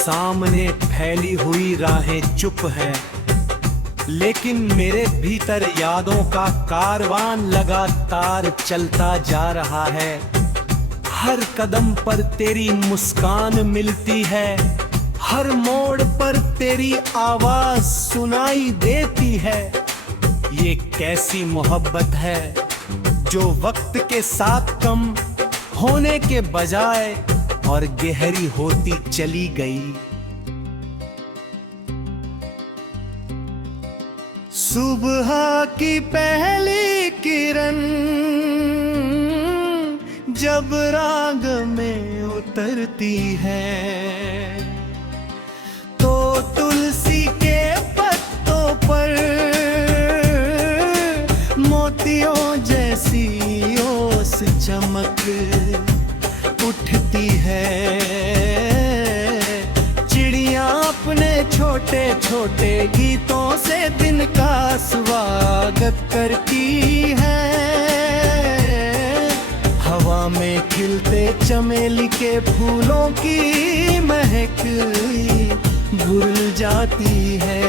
सामने फैली हुई राहें चुप है, लेकिन मेरे भीतर यादों का कारवान लगातार चलता जा रहा है। हर कदम पर तेरी मुस्कान मिलती है, हर मोड़ पर तेरी आवाज सुनाई देती है। ये कैसी मोहब्बत है जो वक्त के साथ कम होने के बजाय और गहरी होती चली गई। सुबह की पहली किरण जब राग में उतरती है, तो तुलसी के पत्तों पर मोतियों जैसी ओस चमक उठती है। चिड़िया अपने छोटे छोटे गीतों से दिन का स्वागत करती है। हवा में खिलते चमेली के फूलों की महक भूल जाती है।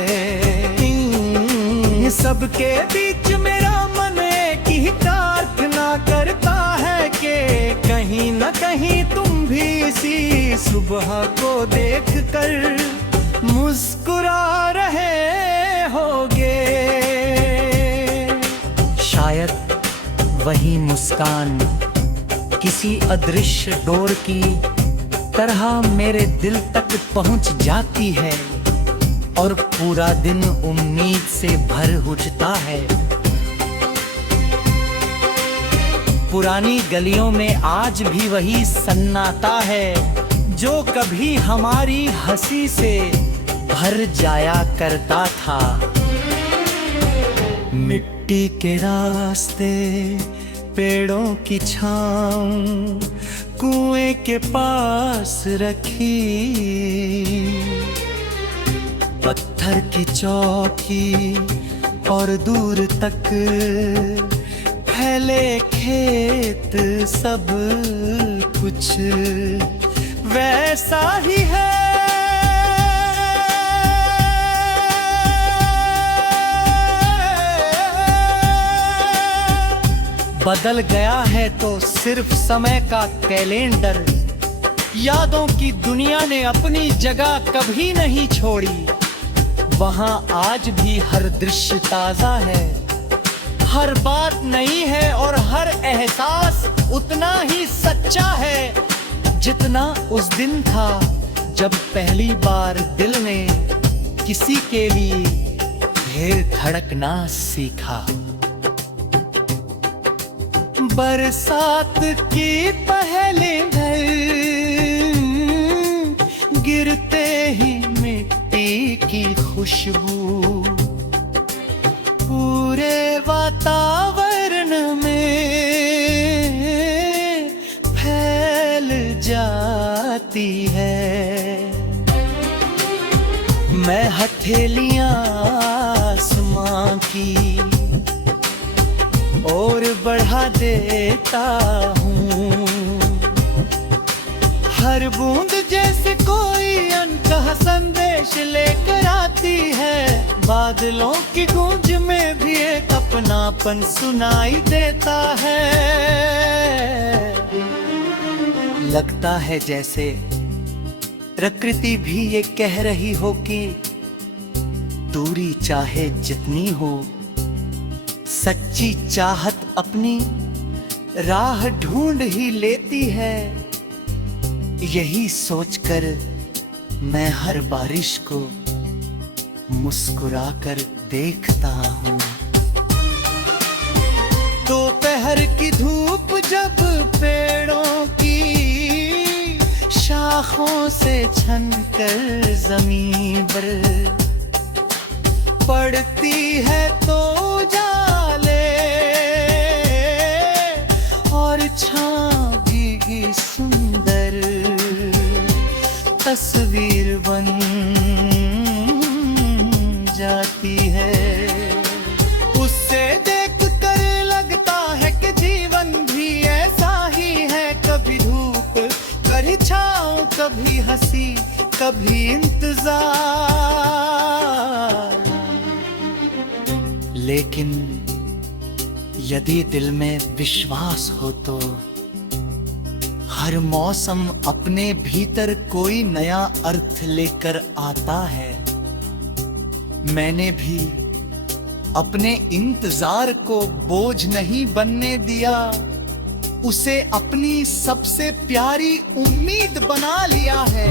सबके बीच मेरा मन एक ही प्रार्थना करता है कि कहीं न कहीं तुम भी इसी सुबह को देखकर मुस्कुरा रहे होगे। शायद वही मुस्कान किसी अदृश्य डोर की तरह मेरे दिल तक पहुंच जाती है और पूरा दिन उम्मीद से भर उठता है। पुरानी गलियों में आज भी वही सन्नाटा है जो कभी हमारी हंसी से भर जाया करता था। मिट्टी के रास्ते, पेड़ों की छाँव कुएं के पास रखी, पत्थर की चौकी और दूर तक फैले खेत, सब कुछ वैसा ही है। बदल गया है तो सिर्फ समय का कैलेंडर, यादों की दुनिया ने अपनी जगह कभी नहीं छोड़ी। वहाँ आज भी हर दृश्य ताजा है, हर बात नई है और हर एहसास उतना ही सच्चा है जितना उस दिन था जब पहली बार दिल ने किसी के लिए ढेर धड़कना सीखा। बरसात की पहले धर गिरते ही मिट्टी की खुशबू पूरे वातावरण में फैल जाती है। मैं हथेलियां आसमां की और बढ़ा देता हूँ, हर बूंद जैसे कोई अनकहा संदेश लेकर आती है। बादलों की गूंज में भी एक अपनापन सुनाई देता है। लगता है जैसे प्रकृति भी ये कह रही हो कि दूरी चाहे जितनी हो, सच्ची चाहत अपनी राह ढूंढ ही लेती है। यही सोचकर मैं हर बारिश को मुस्कुराकर देखता हूँ। दोपहर की धूप जब पेड़ों की शाखों से छनकर जमीन पर पड़ती है तो जाले और छां भीगी सुंदर तस्वीर बन जाती है। उससे देख कर लगता है कि जीवन भी ऐसा ही है, कभी धूप कभी छाँव, कभी हंसी कभी इंतजार। लेकिन यदि दिल में विश्वास हो तो हर मौसम अपने भीतर कोई नया अर्थ लेकर आता है। मैंने भी अपने इंतजार को बोझ नहीं बनने दिया, उसे अपनी सबसे प्यारी उम्मीद बना लिया है।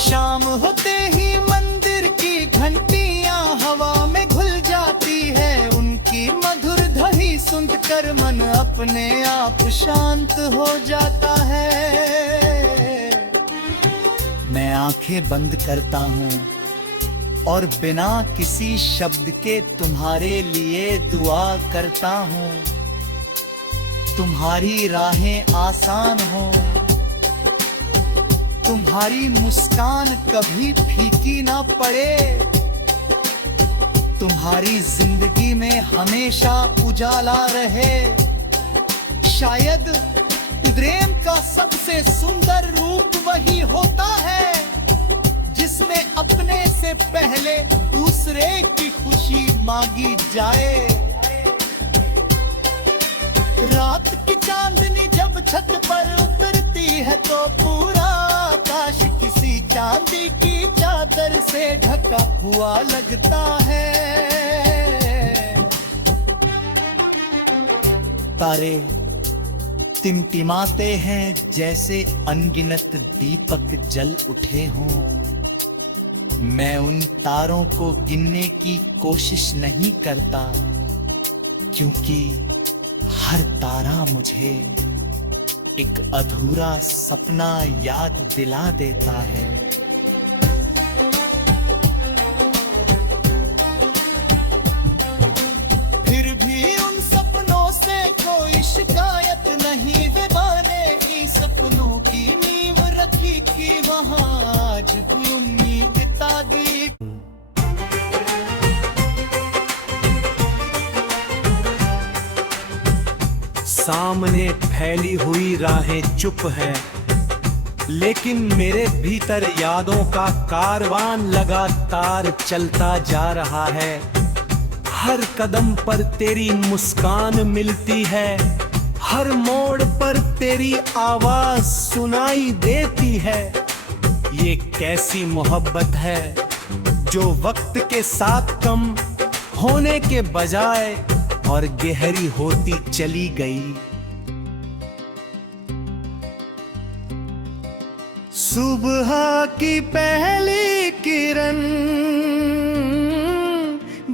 शाम होते ही मंदिर की घंटियां हवा में घुल जाती है, उनकी मधुर ध्वनि सुनकर मन अपने आप शांत हो जाता है। मैं आंखें बंद करता हूँ और बिना किसी शब्द के तुम्हारे लिए दुआ करता हूँ। तुम्हारी राहें आसान हो, तुम्हारी मुस्कान कभी फीकी ना पड़े, तुम्हारी जिंदगी में हमेशा उजाला रहे। शायद प्रेम का सबसे सुंदर रूप वही होता है जिसमें अपने से पहले दूसरे की खुशी मांगी जाए। रात की चांदनी जब छत पर उतरती है तो पूरा आकाश किसी चांदी की चादर से ढका हुआ लगता है। तारे टिमटिमाते हैं जैसे अनगिनत दीपक जल उठे हों। मैं उन तारों को गिनने की कोशिश नहीं करता, क्योंकि हर तारा मुझे एक अधूरा सपना याद दिला देता है। फिर भी उन सपनों से कोई शिकायत नहीं, दीवाने ही सपनों की नींव रखी कि वहां आज भी उम्मीद तागी। सामने फैली हुई राहें चुप हैं, लेकिन मेरे भीतर यादों का कारवान लगातार चलता जा रहा है। हर कदम पर तेरी मुस्कान मिलती है, हर मोड़ पर तेरी आवाज सुनाई देती है। ये कैसी मोहब्बत है जो वक्त के साथ कम होने के बजाय और गहरी होती चली गई। सुबह की पहली किरण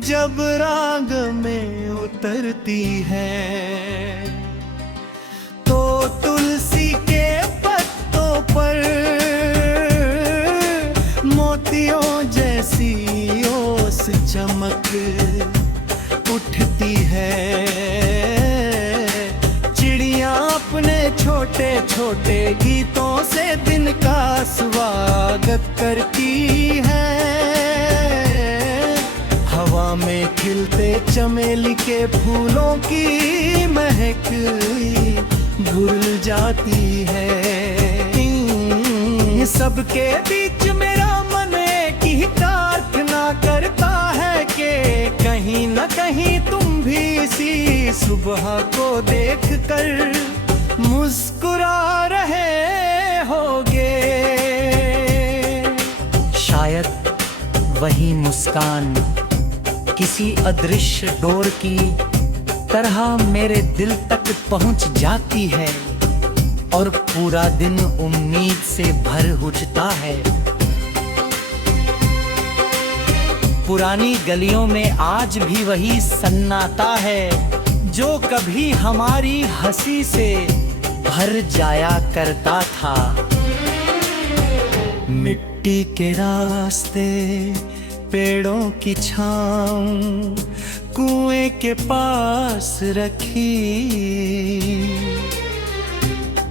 जब राग में उतरती है तो तुलसी के पत्तों पर मोतियों जैसी ओस चमक उठती है। चिड़िया अपने छोटे छोटे गीतों से दिन का स्वागत करती है। हवा में खिलते चमेली के फूलों की महक भूल जाती है। सबके बीच मेरा मन एक ही प्रार्थना करता है कि कहीं न कहीं तुम भी इसी सुबह को देख कर मुस्कुरा रहे होगे। शायद वही मुस्कान किसी अदृश्य डोर की तरह मेरे दिल तक पहुंच जाती है और पूरा दिन उम्मीद से भर उठता है। पुरानी गलियों में आज भी वही सन्नाटा है जो कभी हमारी हंसी से भर जाया करता था। मिट्टी के रास्ते, पेड़ों की छाँव कुएं के पास रखी,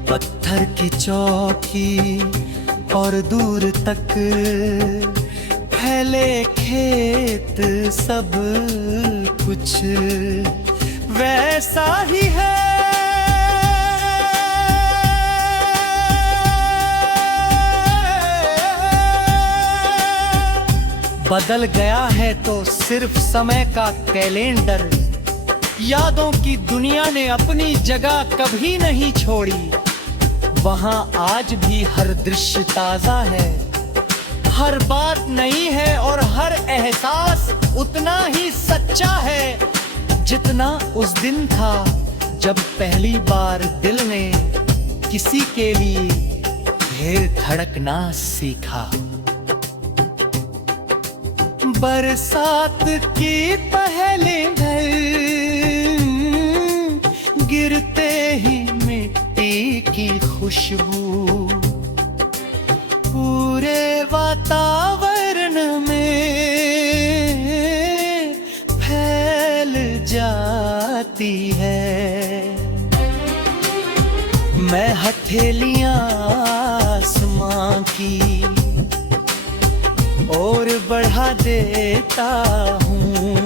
पत्थर की चौकी और दूर तक फैले खेत, सब कुछ वैसा ही है। बदल गया है तो सिर्फ समय का कैलेंडर। यादों की दुनिया ने अपनी जगह कभी नहीं छोड़ी। वहाँ आज भी हर दृश्य ताजा है, हर बात नई है और हर एहसास उतना ही सच्चा है जितना उस दिन था जब पहली बार दिल ने किसी के लिए ढेर धड़कना सीखा। बरसात की पहले घर गिरते ही मिट्टी की खुशबू पूरे वातावरण में फैल जाती है। मैं हथेलियां आसमां की और बढ़ा देता हूँ,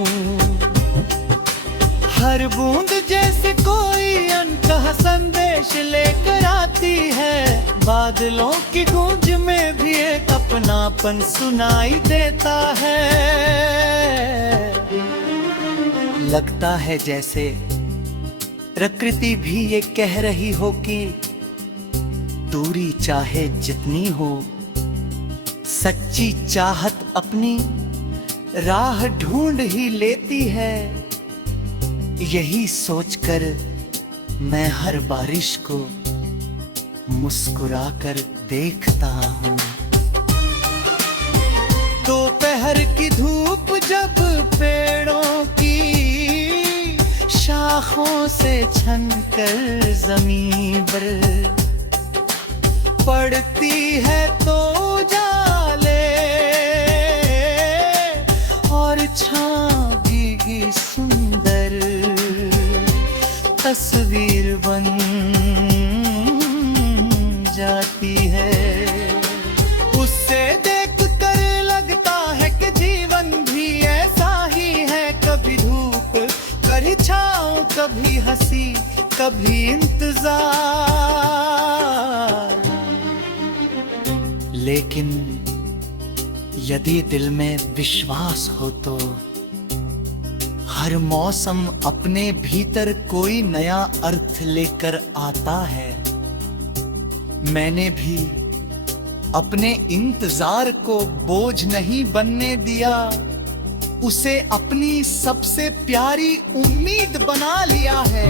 हर बूंद जैसे कोई अनकहा संदेश लेकर आती है। बादलों की गूंज में भी एक अपनापन सुनाई देता है। लगता है जैसे प्रकृति भी ये कह रही हो कि दूरी चाहे जितनी हो, सच्ची चाहत अपनी राह ढूंढ ही लेती है। यही सोचकर मैं हर बारिश को मुस्कुराकर देखता हूँ। दोपहर की धूप जब पेड़ों की शाखों से छनकर जमीन पर पड़ती है तो जाले और छाँव भीगी सुंदर तस्वीर बन जाती है। उससे देख कर लगता है कि जीवन भी ऐसा ही है, कभी धूप कभी छाँव, कभी हंसी कभी इंतजार। लेकिन यदि दिल में विश्वास हो तो हर मौसम अपने भीतर कोई नया अर्थ लेकर आता है। मैंने भी अपने इंतजार को बोझ नहीं बनने दिया, उसे अपनी सबसे प्यारी उम्मीद बना लिया है।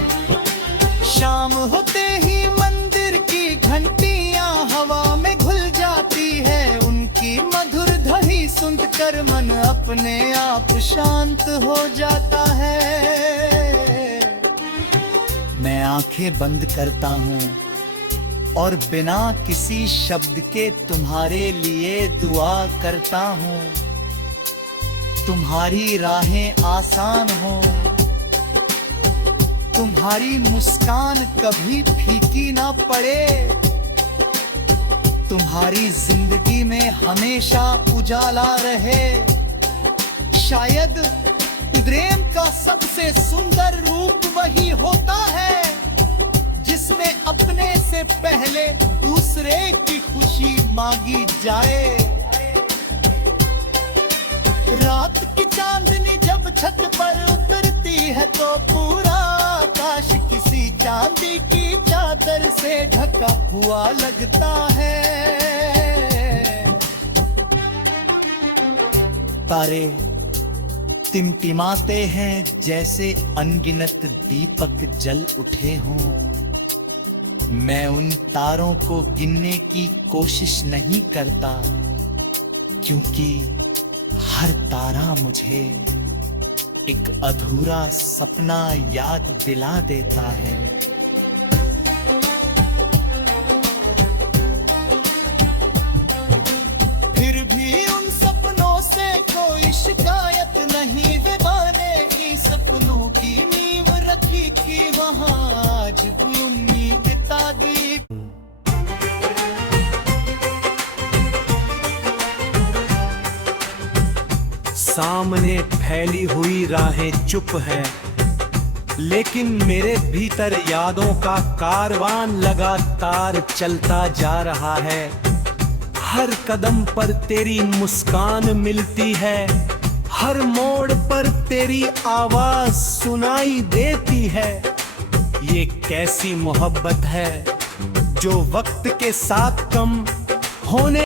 शाम होते ही मंदिर की घंटियां हवा में घुल जाती है, उनकी मधुर ध्वनि सुनकर मन अपने आप शांत हो जाता है। मैं आंखें बंद करता हूँ और बिना किसी शब्द के तुम्हारे लिए दुआ करता हूँ। तुम्हारी राहें आसान हो, तुम्हारी मुस्कान कभी फीकी ना पड़े, तुम्हारी जिंदगी में हमेशा उजाला रहे। शायद प्रेम का सबसे सुंदर रूप वही होता है जिसमें अपने से पहले दूसरे की खुशी मांगी जाए। रात की चांदनी जब छत पर उतरती है तो पूरा आकाश किसी चांदी की चादर से ढका हुआ लगता है। तारे टिमटिमाते हैं जैसे अनगिनत दीपक जल उठे हों। मैं उन तारों को गिनने की कोशिश नहीं करता, क्योंकि हर तारा मुझे एक अधूरा सपना याद दिला देता है। फिर भी उन सपनों से कोई शिकायत नहीं, दीवाने की सपनों की नींव रखी कि वहाँ आज भी उम्मीद तागी। सामने फैली हुई राहें चुप है, लेकिन मेरे भीतर यादों का कारवान लगातार चलता जा रहा है। हर कदम पर तेरी मुस्कान मिलती है, हर मोड़ पर तेरी आवाज सुनाई देती है। ये कैसी मोहब्बत है जो वक्त के साथ कम होने